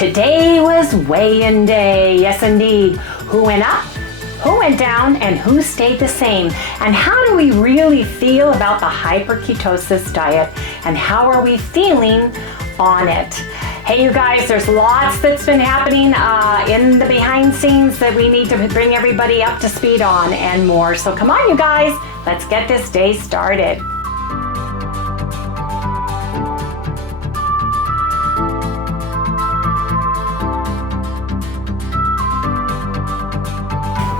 Today was weigh-in day. Yes, indeed. Who went up? Who went down? And who stayed the same? And how do we really feel about the hyperketosis diet? And how are we feeling on it? Hey, you guys, there's lots that's been happening in the behind scenes that we need to bring everybody up to speed on and more. So come on, you guys, let's get this day started.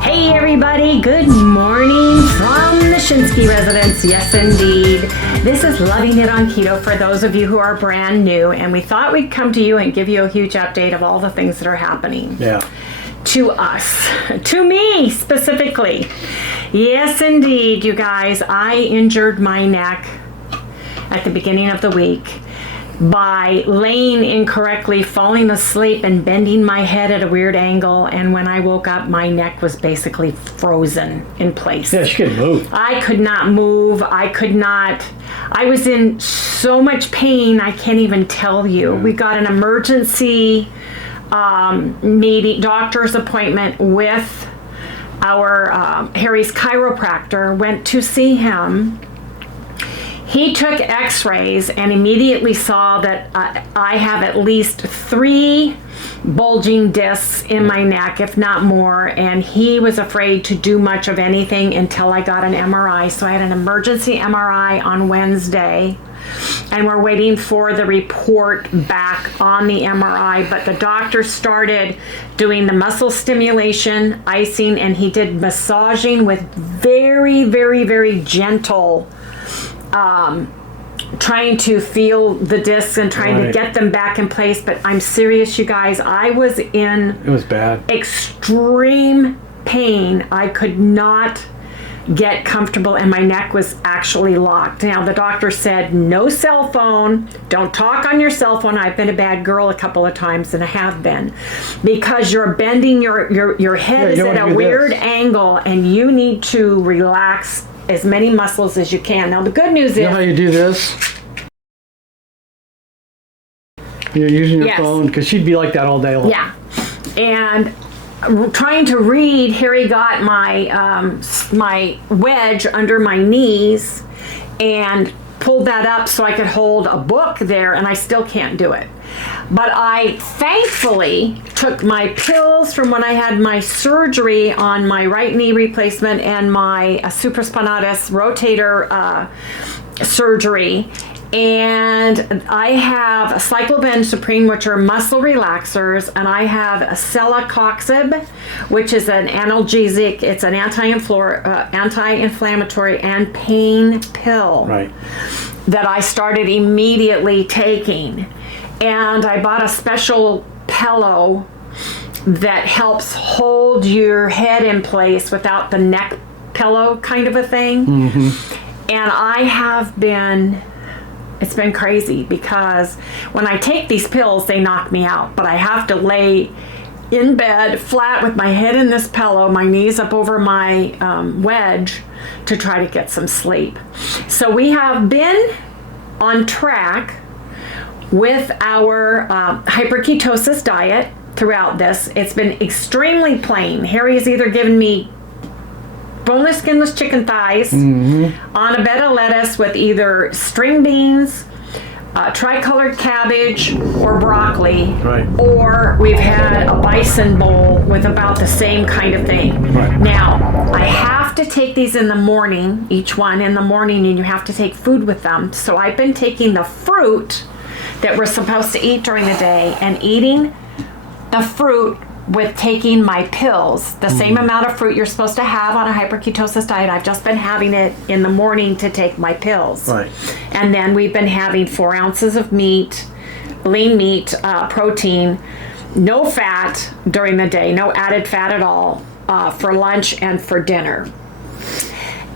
Hey everybody, good morning from the Tchinski residence. Yes indeed. This is Loving It on Keto for those of you who are brand new, and we thought we'd come to you and give you a huge update of all the things that are happening. Yeah. To us, to me specifically. Yes indeed, you guys, I injured my neck at the beginning of the week by laying incorrectly, falling asleep, and bending my head at a weird angle. And when I woke up, my neck was basically frozen in place. Yeah, she couldn't move. I could not move. I was in so much pain, I can't even tell you. We got an emergency doctor's appointment with our Harry's chiropractor, went to see him. He took x-rays and immediately saw that I have at least 3 bulging discs in my neck, if not more, and he was afraid to do much of anything until I got an MRI. So I had an emergency MRI on Wednesday, and we're waiting for the report back on the MRI, but the doctor started doing the muscle stimulation, icing, and he did massaging with very, very, very gentle trying to feel the discs and trying to get them back in place. But I'm serious, you guys, I was in it was bad, extreme pain. I could not get comfortable, and my neck was actually locked. Now the doctor said no cell phone, don't talk on your cell phone. I've been a bad girl a couple of times, and I have been, because you're bending your head is at a weird angle, and you need to relax as many muscles as you can. Now the good news is, you know how you do this? You're using your phone, because she'd be like that all day long. Yeah, and trying to read, Harry got my my wedge under my knees and pulled that up so I could hold a book there, and I still can't do it. But I thankfully took my pills from when I had my surgery on my right knee replacement and my supraspinatus rotator surgery. And I have a Cycloben Supreme, which are muscle relaxers, and I have a Celecoxib, which is an analgesic. It's an anti-inflammatory and pain pill that I started immediately taking. And I bought a special pillow that helps hold your head in place without the neck pillow kind of a thing. And I have been... It's been crazy, because when I take these pills, they knock me out. But I have to lay in bed flat with my head in this pillow, my knees up over my wedge, to try to get some sleep. So we have been on track with our hyperketosis diet throughout this. It's been extremely plain. Harry has either given me boneless, skinless chicken thighs on a bed of lettuce with either string beans, tricolored cabbage, or broccoli, or we've had a bison bowl with about the same kind of thing. Now, I have to take these in the morning, each one in the morning, and you have to take food with them. So I've been taking the fruit that we're supposed to eat during the day and eating the fruit with taking my pills, the same amount of fruit you're supposed to have on a hyperketosis diet. I've just been having it in the morning to take my pills. And then we've been having 4 ounces of meat, lean meat, protein, no fat during the day, no added fat at all, for lunch and for dinner.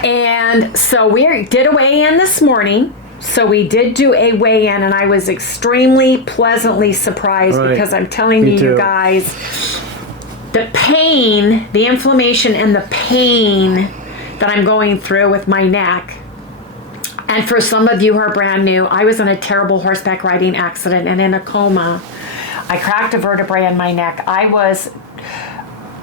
And so we did a weigh-in this morning. So we did do a weigh-in, and I was extremely pleasantly surprised, because I'm telling you guys, the pain, the inflammation and the pain that I'm going through with my neck. And for some of you who are brand new, I was in a terrible horseback riding accident and in a coma I cracked a vertebrae in my neck. I was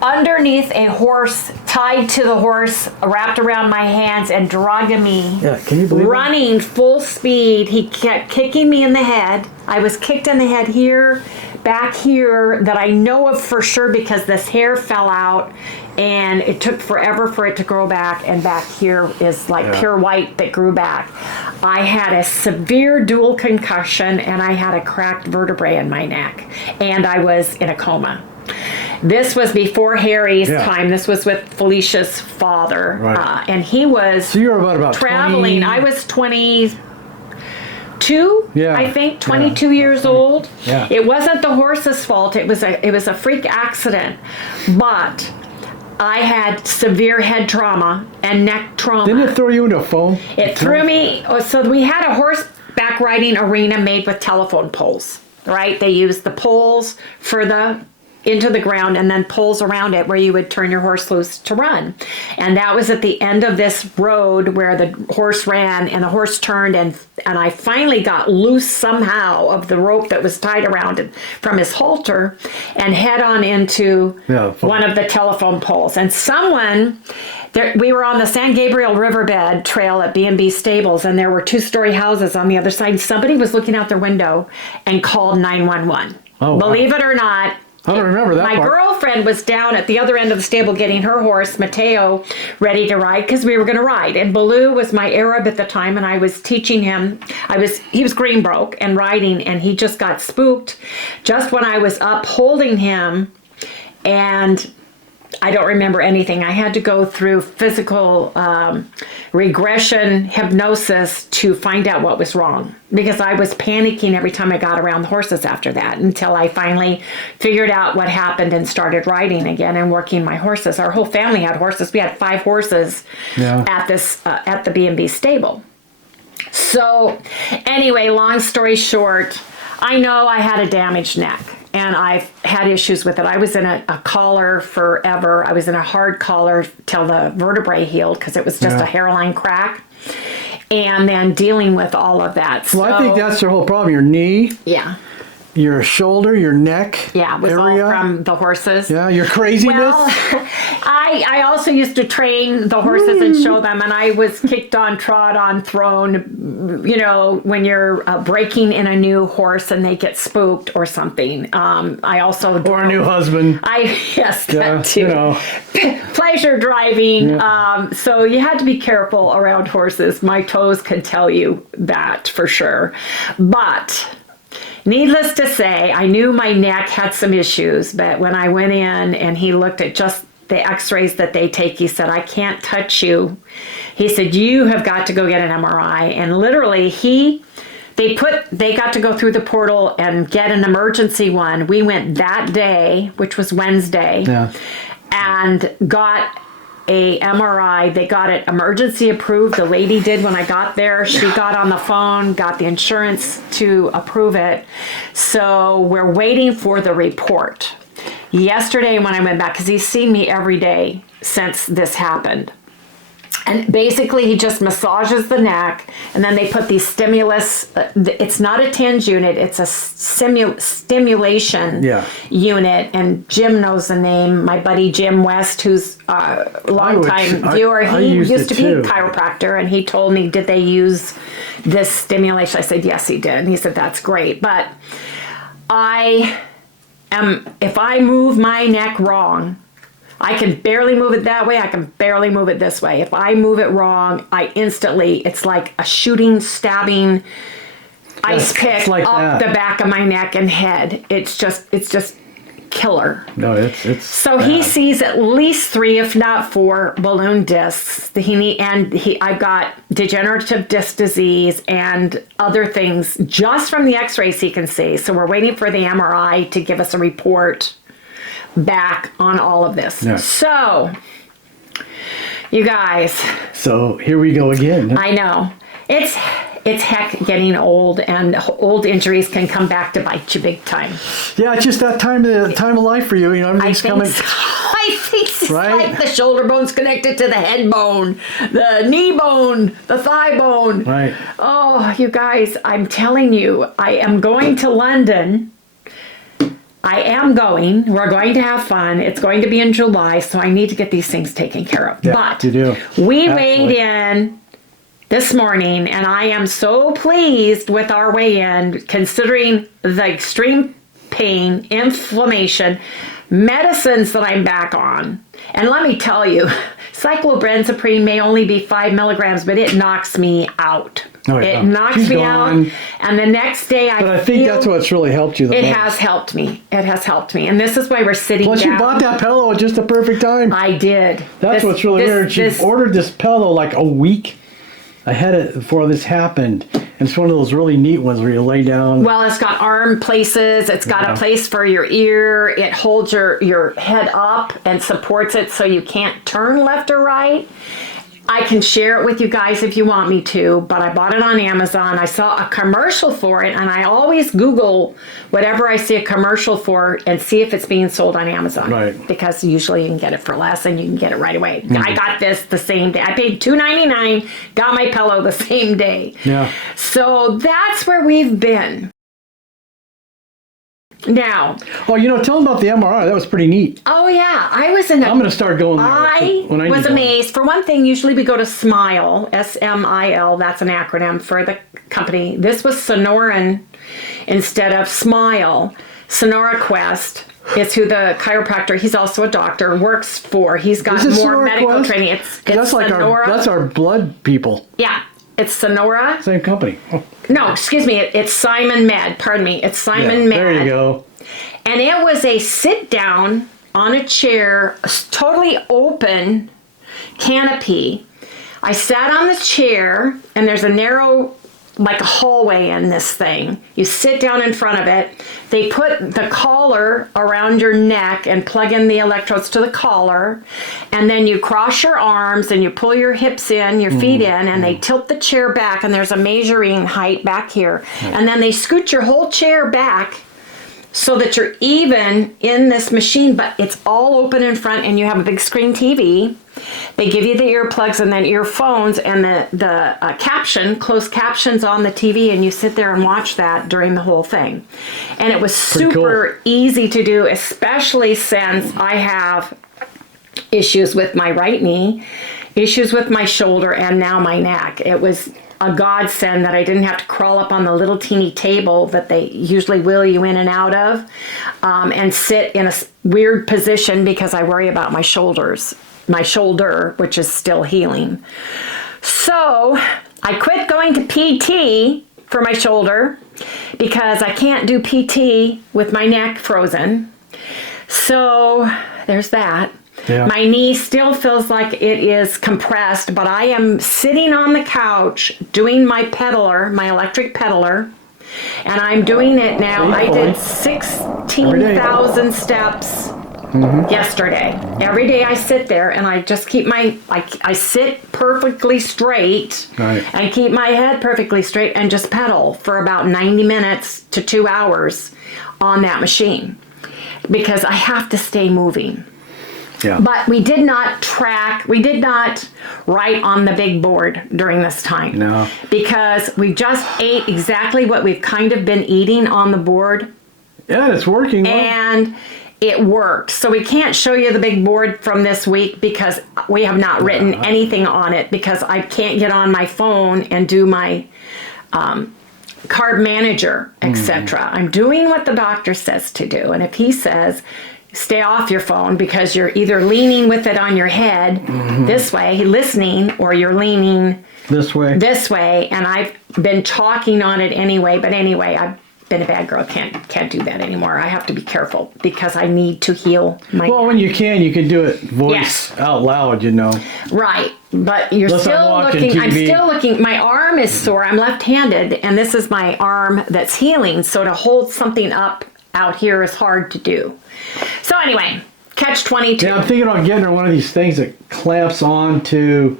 underneath a horse, tied to the horse, wrapped around my hands and dragging me. Yeah, can you believe running full speed. He kept kicking me in the head. I was kicked in the head here, back here, that I know of for sure because this hair fell out and it took forever for it to grow back, and back here is like pure white that grew back. I had a severe dual concussion and I had a cracked vertebrae in my neck and I was in a coma. This was before Harry's time. This was with Felicia's father. Right. And he was so you were about traveling. 20... I was 22, I think, 22 years old. Yeah. It wasn't the horse's fault. It was a freak accident. But I had severe head trauma and neck trauma. Didn't it throw you into a foam? It threw me. So we had a horseback riding arena made with telephone poles, right? They used the poles for into the ground and then poles around it where you would turn your horse loose to run. And that was at the end of this road where the horse ran and the horse turned, and I finally got loose somehow of the rope that was tied around it from his halter and head on into one of the telephone poles. And we were on the San Gabriel Riverbed Trail at B&B Stables, and there were 2-story houses on the other side. Somebody was looking out their window and called 911. Oh, believe it or not, I don't remember that My girlfriend was down at the other end of the stable getting her horse, Mateo, ready to ride because we were going to ride. And Baloo was my Arab at the time, and I was teaching him. He was Greenbroke and riding, and he just got spooked just when I was up holding him, and I don't remember anything. I had to go through physical regression hypnosis to find out what was wrong, because I was panicking every time I got around the horses after that, until I finally figured out what happened and started riding again and working my horses. Our whole family had horses. We had 5 horses at the B&B stable. So anyway, long story short, I know I had a damaged neck. And I've had issues with it. I was in a collar forever. I was in a hard collar till the vertebrae healed because it was just a hairline crack. And then dealing with all of that. Well, I think that's the whole problem. Your knee. Yeah. Your shoulder, your neck was area. all from the horses. Yeah, your craziness. Well, I also used to train the horses and show them, and I was kicked on, trod on, thrown, when you're breaking in a new horse and they get spooked or something. I also... Or a new husband. That too. Pleasure driving. Yeah. So you had to be careful around horses. My toes can tell you that for sure. But... needless to say, I knew my neck had some issues, but when I went in and he looked at just the x-rays that they take, he said, I can't touch you. He said, you have got to go get an MRI. And literally they got to go through the portal and get an emergency one. We went that day, which was Wednesday, and got a MRI. They got it emergency approved. The lady did when I got there. She got on the phone, got the insurance to approve it. So we're waiting for the report. Yesterday when I went back, because he's seen me every day since this happened. And basically he just massages the neck, and then they put these stimulus, it's not a TENS unit, it's a stimulation unit. And Jim knows the name, my buddy Jim West, who's a longtime viewer. He used to be a chiropractor, and he told me, did they use this stimulation? I said, yes, he did. And he said, that's great. But if I move my neck wrong, I can barely move it that way. I can barely move it this way. If I move it wrong, it's like a shooting, stabbing ice pick up the back of my neck and head. It's just killer. No, it's so bad. He sees at least 3, if not 4, balloon discs. I got degenerative disc disease and other things just from the x-rays he can see. So we're waiting for the MRI to give us a report back on all of this. Yeah. So, you guys. So here we go again. I know. It's heck getting old, and old injuries can come back to bite you big time. Yeah, it's just that time of life for you. Everything's coming. I think it's like the shoulder bone's connected to the head bone, the knee bone, the thigh bone. Right. Oh, you guys, I'm telling you, I am going to London I am going. We're going to have fun. It's going to be in July, so I need to get these things taken care of. Yeah, but you do. We weighed in this morning, and I am so pleased with our weigh-in, considering the extreme pain, inflammation, medicines that I'm back on. And let me tell you, cyclobenzaprine may only be 5 milligrams, but it knocks me out. Oh, yeah. It knocks me out, and the next day But I think that's what's really helped you the most. It has helped me. It has helped me, and this is why we're sitting Plus, down. you bought that pillow at just the perfect time. I did. That's what's really weird. She ordered this pillow like a week ahead of before this happened. And it's one of those really neat ones where you lay down. Well, it's got arm places. It's got a place for your ear. It holds your head up and supports it so you can't turn left or right. I can share it with you guys if you want me to, but I bought it on Amazon. I saw a commercial for it, and I always Google whatever I see a commercial for and see if it's being sold on Amazon. Right. Because usually you can get it for less and you can get it right away. I got this the same day. I paid $2.99, got my pillow the same day. Yeah. So that's where we've been. Now. Oh, tell them about the MRI. That was pretty neat. Oh, yeah. I'm going to start going there. I was amazed. For one thing, usually we go to SMILE, S-M-I-L. That's an acronym for the company. This was Sonoran instead of SMILE. Sonora Quest is who the chiropractor, he's also a doctor, works for. He's got more Sonora medical Quest? training. It's That's like Sonora. that's our blood people. Yeah. It's Sonora. Same company. Oh. No, excuse me. It's Simon Med. Pardon me. It's Simon Med. There you go. And it was a sit down on a chair, totally open canopy. I sat on the chair, and there's a narrow, like a hallway in this thing. You sit down in front of it. They put the collar around your neck and plug in the electrodes to the collar. And then you cross your arms and you pull your hips in, your feet in, and they tilt the chair back, and there's a measuring height back here. And then they scoot your whole chair back so that you're even in this machine, but it's all open in front, and you have a big screen TV. They give you the earplugs and then earphones and the caption, closed captions on the TV, and you sit there and watch that during the whole thing. And it was super easy to do, especially since I have issues with my right knee, issues with my shoulder, and now my neck. It was a godsend that I didn't have to crawl up on the little teeny table that they usually wheel you in and out of, and sit in a weird position because I worry about my shoulder, which is still healing. So I quit going to PT for my shoulder because I can't do PT with my neck frozen. So there's that. Yeah. My knee still feels like it is compressed, but I am sitting on the couch doing my pedaler, my electric pedaler, and I'm doing it now. I did 16,000 steps yesterday. Every day I sit there and I just keep I sit perfectly straight and keep my head perfectly straight and just pedal for about 90 minutes to 2 hours on that machine because I have to stay moving. Yeah. But we did not write on the big board during this time. No. Because we just ate exactly what we've kind of been eating on the board. Yeah, it's working. And it worked. So we can't show you the big board from this week because we have not written anything on it because I can't get on my phone and do my carb manager, etc. I'm doing what the doctor says to do. And if he says, stay off your phone because you're either leaning with it on your head this way, listening, or you're leaning this way. And I've been talking on it anyway. But anyway, I've been a bad girl. Can't do that anymore. I have to be careful because I need to heal my. Well, when you can do it voice out loud, Right. But you're still looking. I'm still looking. My arm is sore. I'm left-handed, and this is my arm that's healing. So to hold something up out here is hard to do. So anyway, catch 22. Yeah, I'm thinking about getting her one of these things that clamps onto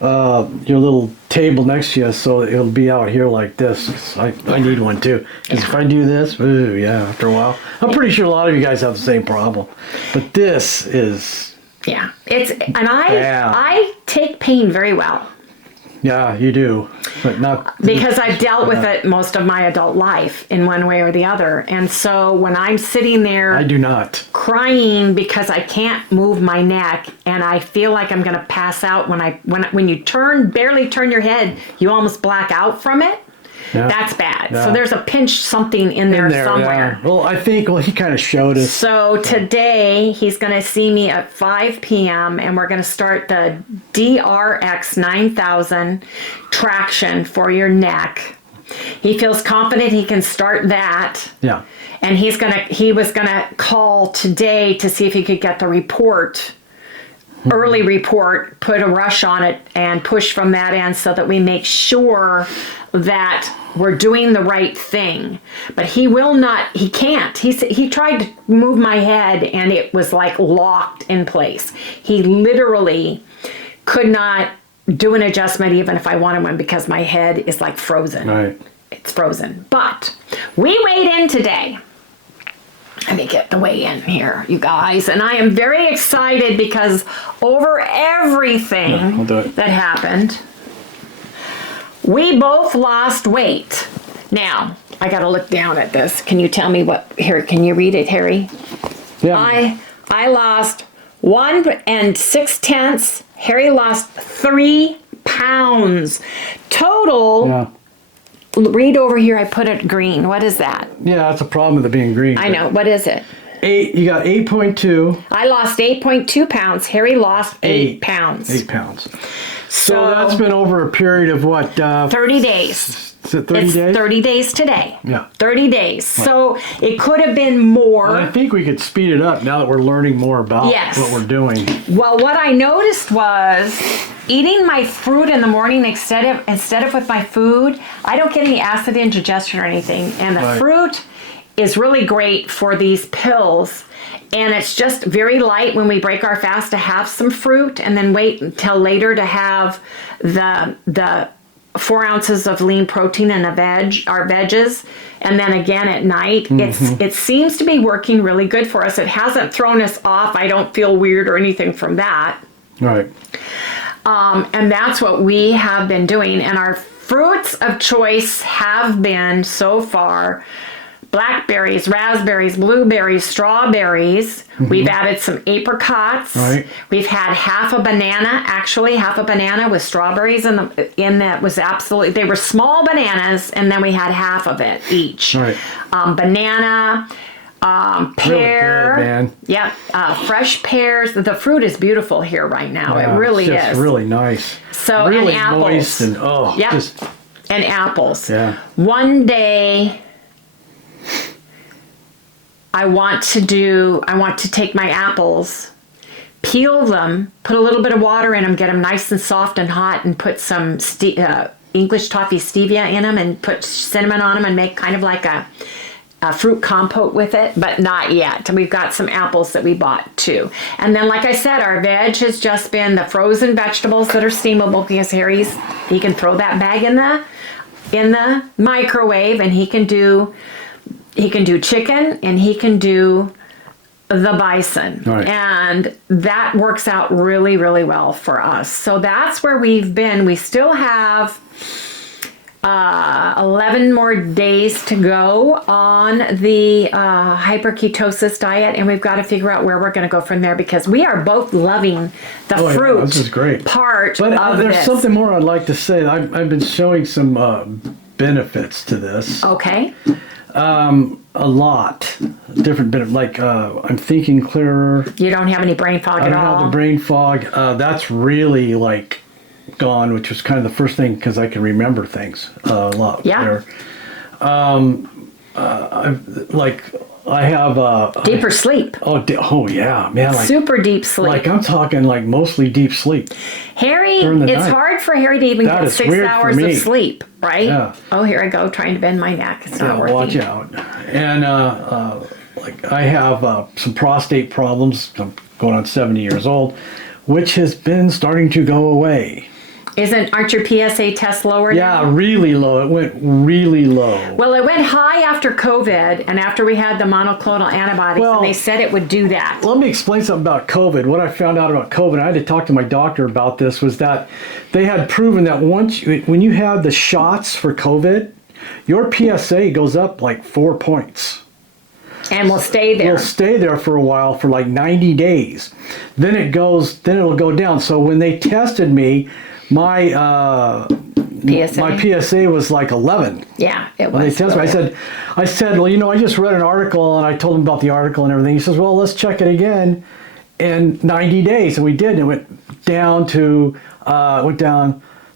your little table next to you, so it'll be out here like this. 'Cause I need one too. Because if I do this, after a while, I'm pretty sure a lot of you guys have the same problem. But this is I take pain very well. Yeah, you do, but not because I've dealt with it most of my adult life in one way or the other. And so when I'm sitting there, I do not crying because I can't move my neck, and I feel like I'm going to pass out when you barely turn your head, you almost black out from it. Yeah. That's bad. Yeah. So there's a pinch something in there somewhere. Yeah. Well, I think, he kind of showed us. So today he's going to see me at 5 p.m. and we're going to start the DRX 9000 traction for your neck. He feels confident he can start that. Yeah. And he was going to call today to see if he could get the report. Early report, put a rush on it and push from that end so that we make sure that we're doing the right thing. But he can't. He tried to move my head and it was like locked in place. He literally could not do an adjustment even if I wanted one because my head is like frozen. Right. It's frozen. But we weighed in today. Let me get the weigh in here, you guys. And I am very excited because over everything that happened, we both lost weight. Now, I got to look down at this. Can you tell me here, can you read it, Harry? Yeah. I lost 1 6/10. Harry lost 3 pounds. Total. Yeah. Read over here, I put it green. What is that? Yeah, that's a problem with it being green. I know. What is it? You got 8.2. I lost 8.2 pounds. Harry lost 8 pounds. 8 pounds. So that's been over a period of what? 30 days. Is it 30 days? 30 days today. Yeah. 30 days. Right. So it could have been more. Well, I think we could speed it up now that we're learning more about what we're doing. Well, what I noticed was eating my fruit in the morning instead of with my food, I don't get any acid indigestion or anything. And the fruit is really great for these pills. And it's just very light when we break our fast to have some fruit and then wait until later to have the 4 ounces of lean protein and our veggies, and then again at night. It seems to be working really good for us. It hasn't thrown us off. I don't feel weird or anything from that. Right. And that's what we have been doing. And our fruits of choice have been so far blackberries, raspberries, blueberries, strawberries. We've added some apricots. Right. We've had half a banana with strawberries in that was absolutely, they were small bananas, and then we had half of it each. Right. Banana, pear. Really good, man. Yep. Fresh pears. The fruit is beautiful here right now. Yeah, it really it's is. Really nice. So, really and apples. Moist and and apples. Yeah. One day I want to take my apples, peel them, put a little bit of water in them, get them nice and soft and hot, and put some English toffee stevia in them, and put cinnamon on them, and make kind of like a fruit compote with it, but not yet. We've got some apples that we bought too. And then, like I said, our veg has just been the frozen vegetables that are steamable, because he can throw that bag in the microwave, and he can do chicken, and he can do the bison. Right. And that works out really, really well for us. So that's where we've been. We still have 11 more days to go on the hyperketosis diet, and we've got to figure out where we're going to go from there, because we are both loving the fruit this is great. part but of there's this. something more I'd like to say. I've been showing some benefits to this. Okay. A lot. Different benefits. I'm thinking clearer. You don't have any brain fog at all? I don't have the brain fog. That's really gone, which was kind of the first thing, because I can remember things a lot better. I have deeper sleep. Oh yeah, man! Super deep sleep. I'm talking mostly deep sleep. Harry, it's hard for Harry to even get 6 hours of sleep, right? Yeah. Oh, here I go trying to bend my neck. It's not working. Watch out. And I have some prostate problems. I'm going on 70 years old, which has been starting to go away. Aren't your PSA tests lower now? Yeah, really low. It went really low. Well, it went high after COVID and after we had the monoclonal antibodies, and they said it would do that. Let me explain something about COVID. What I found out about COVID, I had to talk to my doctor about this, was that they had proven that when you have the shots for COVID, your PSA goes up like 4 points. And will stay there. Will stay there for a while, for like 90 days. Then it'll go down. So when they tested me, my PSA was like 11. Yeah, it was. When they tested me, I said, well, I just read an article, and I told him about the article and everything. He says, well, let's check it again in 90 days, and we did. And it went down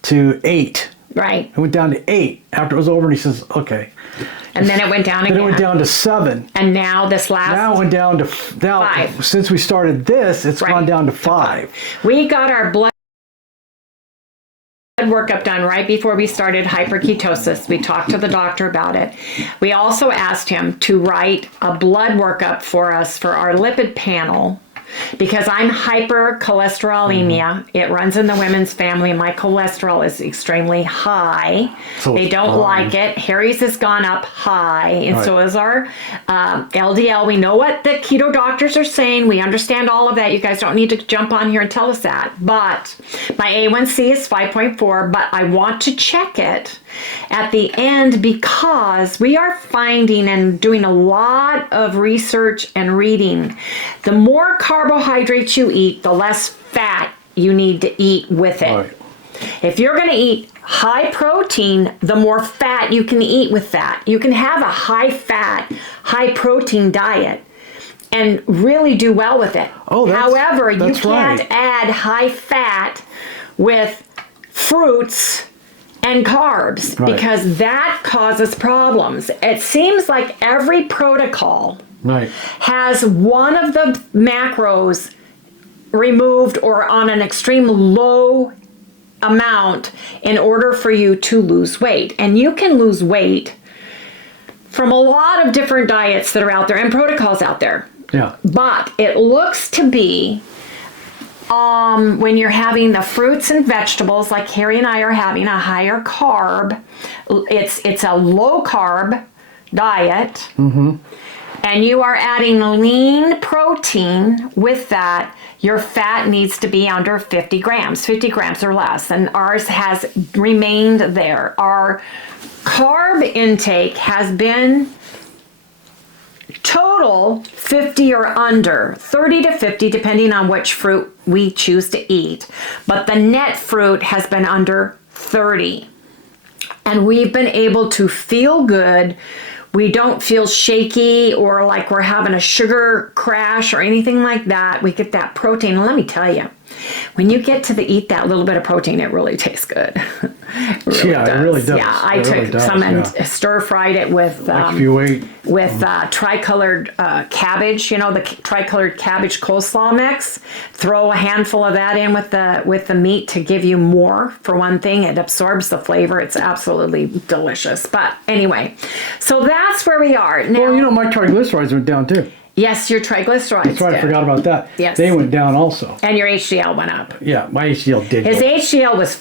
to 8. Right. It went down to 8 after it was over, and he says, okay. And then it went down again. Then it went down to 7. And now this last... Now it went down to 5. Since we started this, it's gone down to 5. We got our blood workup done right before we started hyperketosis. We talked to the doctor about it. We also asked him to write a blood workup for us for our lipid panel, because I'm hypercholesterolemia. It runs in the women's family. My cholesterol is extremely high. So they don't like it. Harry's has gone up high, and so is our LDL. We know what the keto doctors are saying. We understand all of that. You guys don't need to jump on here and tell us that. But my A1C is 5.4, but I want to check it at the end, because we are finding and doing a lot of research and reading. The more carbohydrates you eat, the less fat you need to eat with it. Right. If you're going to eat high protein, the more fat you can eat with that. You can have a high fat, high protein diet and really do well with it. However, you can't add high fat with fruits and carbs, because that causes problems. It seems like every protocol has one of the macros removed or on an extreme low amount in order for you to lose weight. And you can lose weight from a lot of different diets that are out there and protocols out there. Yeah. But it looks to be when you're having the fruits and vegetables, like Harry and I are having a higher carb, it's a low carb diet, and you are adding lean protein with that, your fat needs to be under 50 grams or less, and ours has remained there. Our carb intake has been total 50 or under, 30 to 50 depending on which fruit we choose to eat, but the net fruit has been under 30, and we've been able to feel good. We don't feel shaky or like we're having a sugar crash or anything like that. We get that protein, and let me tell you, when you get to eat that little bit of protein, it really tastes good. It really does. Yeah, I took some and stir-fried it with tricolored cabbage. You know, the tricolored cabbage coleslaw mix. Throw a handful of that in with the meat to give you more. For one thing, it absorbs the flavor. It's absolutely delicious. But anyway, so that's where we are now. Well, my triglycerides went down too. Yes, your triglycerides That's right, I forgot about that. Yes. They went down also. And your HDL went up. Yeah, my HDL did. His HDL was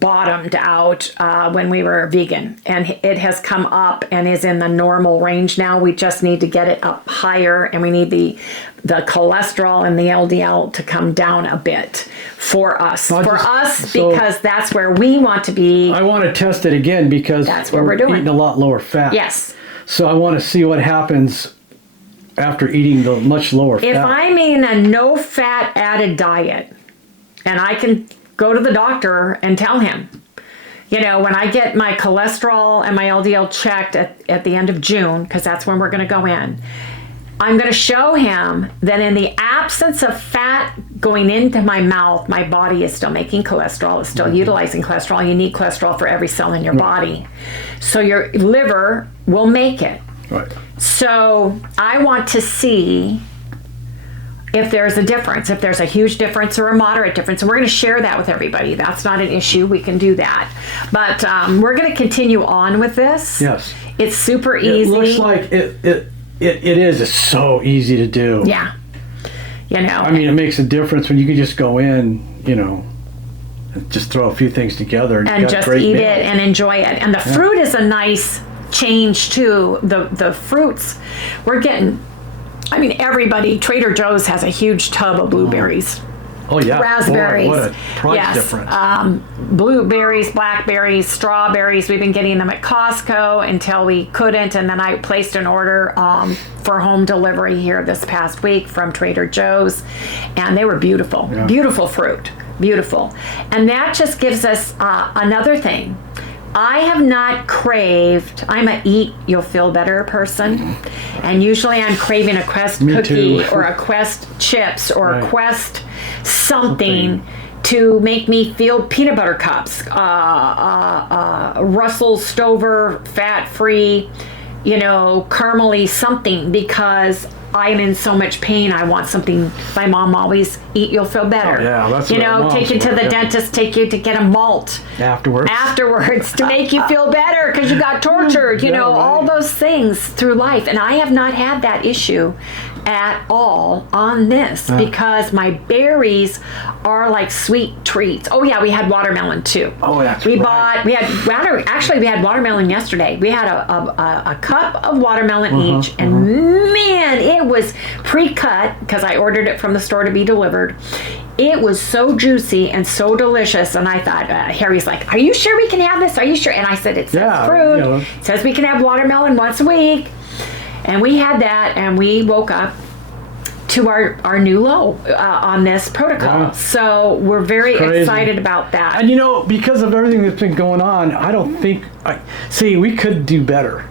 bottomed out when we were vegan, and it has come up and is in the normal range now. We just need to get it up higher, and we need the cholesterol and the LDL to come down a bit for us. Because that's where we want to be. I want to test it again because that's what we're doing. Eating a lot lower fat. Yes. So I want to see what happens after eating the much lower fat. If I'm in a no fat added diet, and I can go to the doctor and tell him, when I get my cholesterol and my LDL checked at the end of June, because that's when we're going to go in, I'm going to show him that in the absence of fat going into my mouth, my body is still making cholesterol, it's still utilizing cholesterol. You need cholesterol for every cell in your body. So your liver will make it. Right. So I want to see if there's a difference, if there's a huge difference or a moderate difference. And we're going to share that with everybody. That's not an issue. We can do that. But we're going to continue on with this. Yes. It's super easy. It looks like it is. It's so easy to do. Yeah. I mean, it makes a difference when you can just go in, just throw a few things together and, and just eat it and enjoy it. And the fruit is a nice change too. The fruits we're getting. I mean, everybody. Trader Joe's has a huge tub of blueberries. Oh yeah, raspberries. Boy, what a price difference. Blueberries, blackberries, strawberries. We've been getting them at Costco until we couldn't, and then I placed an order for home delivery here this past week from Trader Joe's, and they were beautiful. Yeah. Beautiful fruit, beautiful, and that just gives us another thing. I have not craved. I'm a eat, you'll feel better person, and usually I'm craving a Quest cookie or a Quest chips or a Quest something to make me feel peanut butter cups, Russell Stover fat-free, caramely something, because I'm in so much pain. I want something. My mom always eat, you'll feel better. Oh, yeah, that's take you to the dentist, take you to get a malt afterwards to make you feel better because you got tortured. All those things through life, and I have not had that issue at all on this because my berries are like sweet treats. Oh yeah, we had watermelon too. Oh, that's we had watermelon yesterday. We had a cup of watermelon each, and man, it was pre-cut because I ordered it from the store to be delivered. It was so juicy and so delicious, and I thought, Harry's like, are you sure we can have this? Are you sure? And I said, it says fruit. It says we can have watermelon once a week. And we had that, and we woke up to our new low on this protocol. Yeah. So we're very excited about that. And because of everything that's been going on, I don't think, we could do better.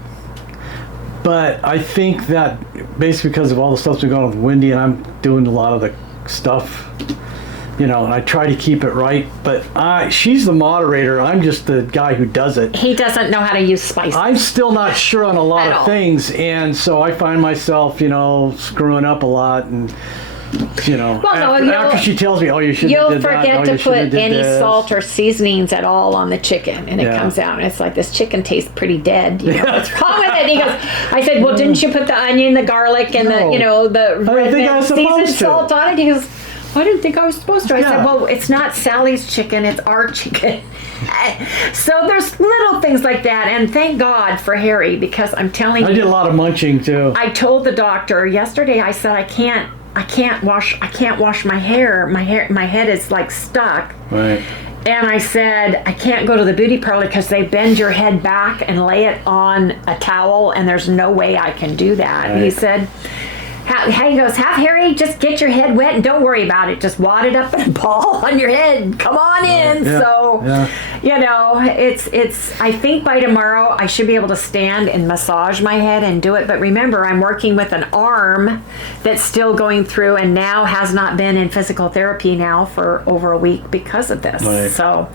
But I think that basically because of all the stuff that's going on with Wendy, and I'm doing a lot of the stuff, and I try to keep it right, but she's the moderator. I'm just the guy who does it. He doesn't know how to use spices. I'm still not sure on a lot of things, and so I find myself, screwing up a lot, and after she tells me, oh, you should have did that. You'll forget to put any salt or seasonings at all on the chicken, and it comes out, and it's like, this chicken tastes pretty dead. What's wrong with it? And he goes, I said, well, didn't you put the onion, the garlic, and the red seasoned salt on it? He goes, I didn't think I was supposed to. I said, well, it's not Sally's chicken, it's our chicken. So there's little things like that, and thank God for Harry, because I'm telling you, I did a lot of munching too. I told the doctor yesterday, I said, I can't wash my hair. My head is like stuck. Right. And I said, I can't go to the beauty parlor because they bend your head back and lay it on a towel, and there's no way I can do that. Right. And he said, he goes, have Harry just get your head wet and don't worry about it. Just wad it up in a ball on your head. Come on in. Yeah. So, it's. I think by tomorrow I should be able to stand and massage my head and do it. But remember, I'm working with an arm that's still going through and now has not been in physical therapy now for over a week because of this. Right. So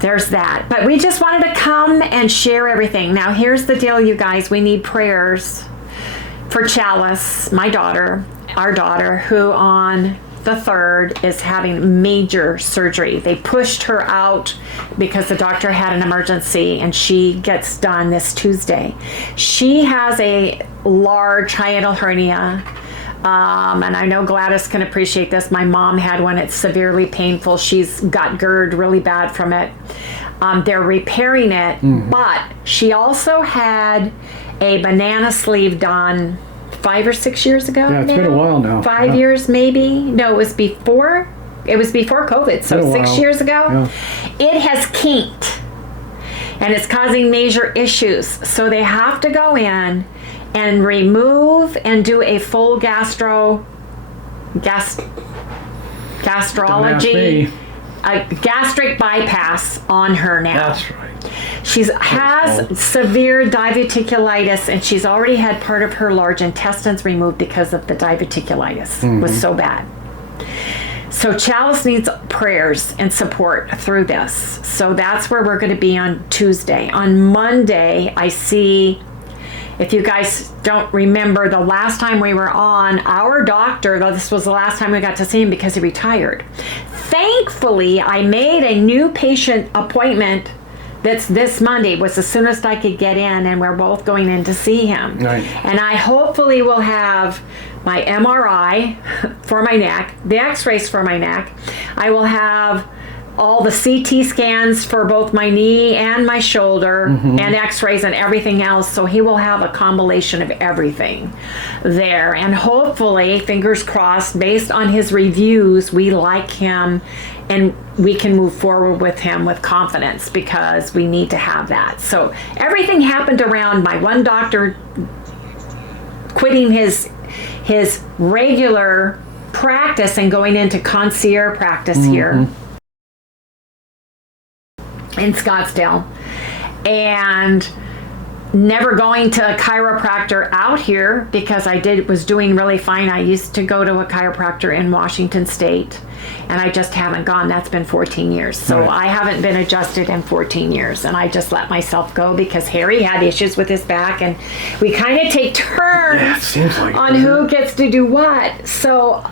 there's that. But we just wanted to come and share everything. Now, here's the deal, you guys. We need prayers for Chalice, our daughter, who on the 3rd is having major surgery. They pushed her out because the doctor had an emergency, and she gets done this Tuesday. She has a large hiatal hernia. And I know Gladys can appreciate this. My mom had one. It's severely painful. She's got GERD really bad from it. They're repairing it, but she also had a banana sleeve done 5 or 6 years ago. Yeah, it's been a while now. 5 years maybe. No, it was before COVID, so 6 years ago. Yeah. It has kinked, and it's causing major issues. So they have to go in and remove and do a full gastrology, a gastric bypass on her now. That's right. She has severe diverticulitis, and she's already had part of her large intestines removed because of the diverticulitis. It was so bad. So Chalice needs prayers and support through this. So that's where we're going to be on Tuesday. On Monday, I see, if you guys don't remember, the last time we were on, our doctor, though this was the last time we got to see him because he retired. Thankfully, I made a new patient appointment. That's this Monday was the soonest I could get in, and we're both going in to see him. Right. And I hopefully will have my MRI for my neck, the x-rays for my neck. I will have all the CT scans for both my knee and my shoulder and x-rays and everything else. So he will have a combination of everything there. And hopefully, fingers crossed, based on his reviews, we like him and we can move forward with him with confidence, because we need to have that. So everything happened around my one doctor quitting his regular practice and going into concierge practice here in Scottsdale, and never going to a chiropractor out here, because I was doing really fine. I used to go to a chiropractor in Washington State, and I just haven't gone. That's been 14 years. So I haven't been adjusted in 14 years, and I just let myself go because Harry had issues with his back, and we kind of take turns on who gets to do what. So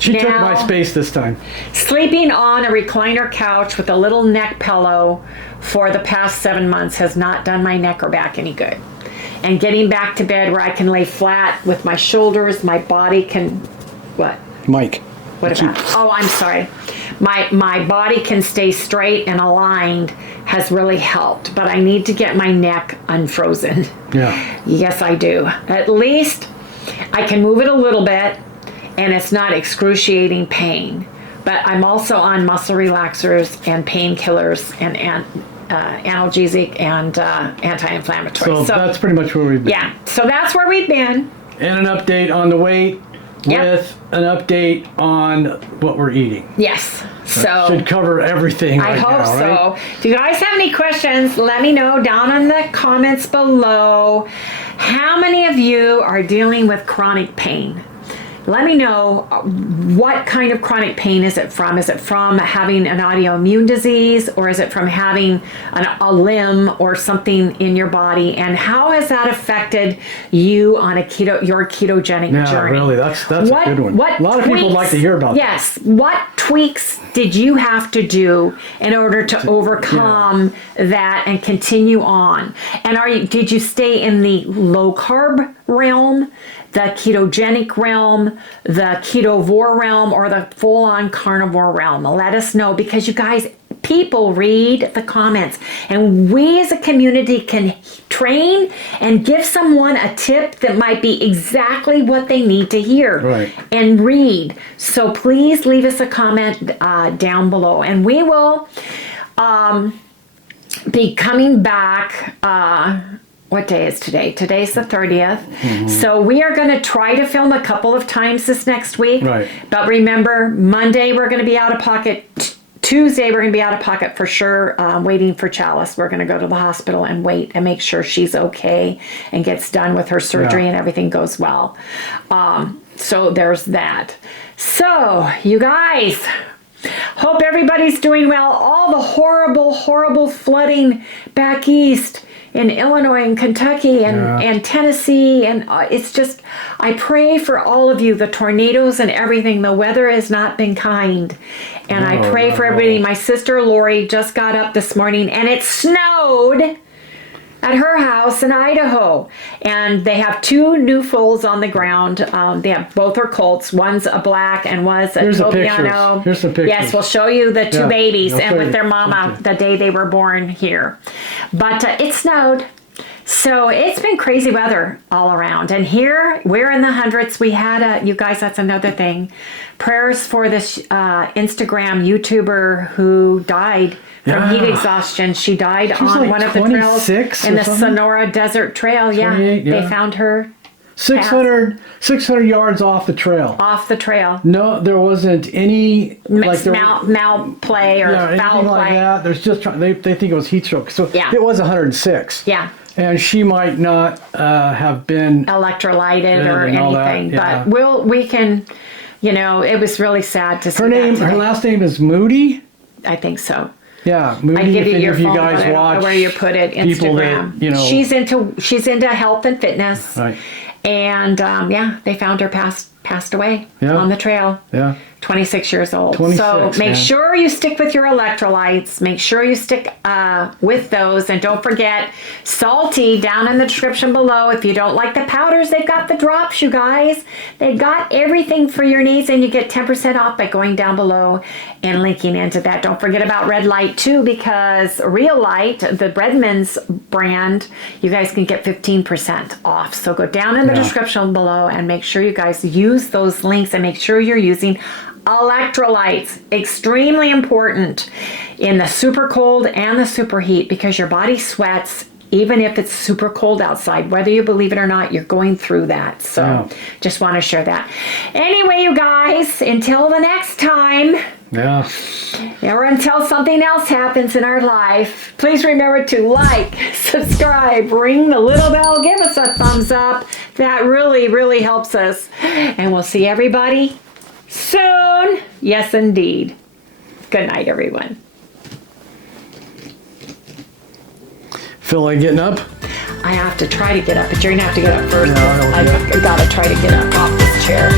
she took my space this time. Sleeping on a recliner couch with a little neck pillow for the past 7 months has not done my neck or back any good. And getting back to bed where I can lay flat with my shoulders, my body can, what? Mike. What about? Oh, I'm sorry. My body can stay straight and aligned has really helped, but I need to get my neck unfrozen. Yeah. Yes, I do. At least I can move it a little bit and it's not excruciating pain. But I'm also on muscle relaxers and painkillers and analgesic and anti-inflammatory. So that's pretty much where we've been. Yeah, so that's where we've been. And an update on the weight with an update on what we're eating. Yes. So should cover everything I right hope now, so. Right? If you guys have any questions, let me know down in the comments below. How many of you are dealing with chronic pain? Let me know what kind of chronic pain is it from? Is it from having an autoimmune disease, or is it from having a limb or something in your body? And how has that affected you on your ketogenic journey? Yeah, really, that's a good one. A lot of people like to hear about that. Yes. What tweaks did you have to do in order to overcome that and continue on? And did you stay in the low carb realm, the ketogenic realm, the ketovore realm, or the full-on carnivore realm? Let us know, because you guys, people read the comments, and we as a community can train and give someone a tip that might be exactly what they need to hear and read. So please leave us a comment down below, and we will be coming back. What day is today? Today's the 30th. So we are going to try to film a couple of times this next week. But remember, Monday we're going to be out of pocket. Tuesday we're going to be out of pocket for sure, waiting for Chalice. We're going to go to the hospital and wait and make sure she's okay and gets done with her surgery and everything goes well. So there's that. So you guys, hope everybody's doing well. All the horrible flooding back east in Illinois and Kentucky and Tennessee, and it's just, I pray for all of you, the tornadoes and everything. The weather has not been kind, and I pray for everybody. My sister Lori just got up this morning, and it snowed at her house in Idaho, and they have 2 new foals on the ground. They have, both are colts. One's a black and one's a Tobiano. Here's the pictures. Yes, we'll show you the 2 babies and with their mama the day they were born here. But it snowed. So it's been crazy weather all around. And here, we're in the hundreds. We had you guys, that's another thing. Prayers for this Instagram YouTuber who died from heat exhaustion. She died on one of the trails in the Sonora Desert Trail. They found her 600 yards off the trail. Off the trail. No, there wasn't any mal play or foul play. Like that. There's just they think it was heat stroke. So it was 106. Yeah. And she might not have been electrolyted or anything, but we can, it was really sad to see her last name is Moody. I think so. Yeah, Moody. I give you your phone, guys but I don't know where you put it. Instagram. She's into health and fitness. Right. And they found her passed passed away Yeah. on the trail. Yeah. 26 years old. 26, so make man. sure you stick with your electrolytes. Make sure you stick with those. And don't forget, Salty down in the description below. If you don't like the powders, they've got the drops, you guys. They've got everything for your needs, and you get 10% off by going down below and linking into that. Don't forget about Red Light too, because Real Light, the Breadman's brand, you guys can get 15% off. So go down in the description below and make sure you guys use those links, and make sure you're using electrolytes. Extremely important in the super cold and the super heat, because your body sweats even if it's super cold outside. Whether you believe it or not, you're going through that. So just want to share that. Anyway, you guys, until the next time, or until something else happens in our life, please remember to like, subscribe, ring the little bell, give us a thumbs up. That really, really helps us. And we'll see everybody soon. Yes, indeed. Good night, everyone. Feel like getting up? I have to try to get up, but you're going to have to get up first. Yeah, I don't I've got to try to get up off this chair.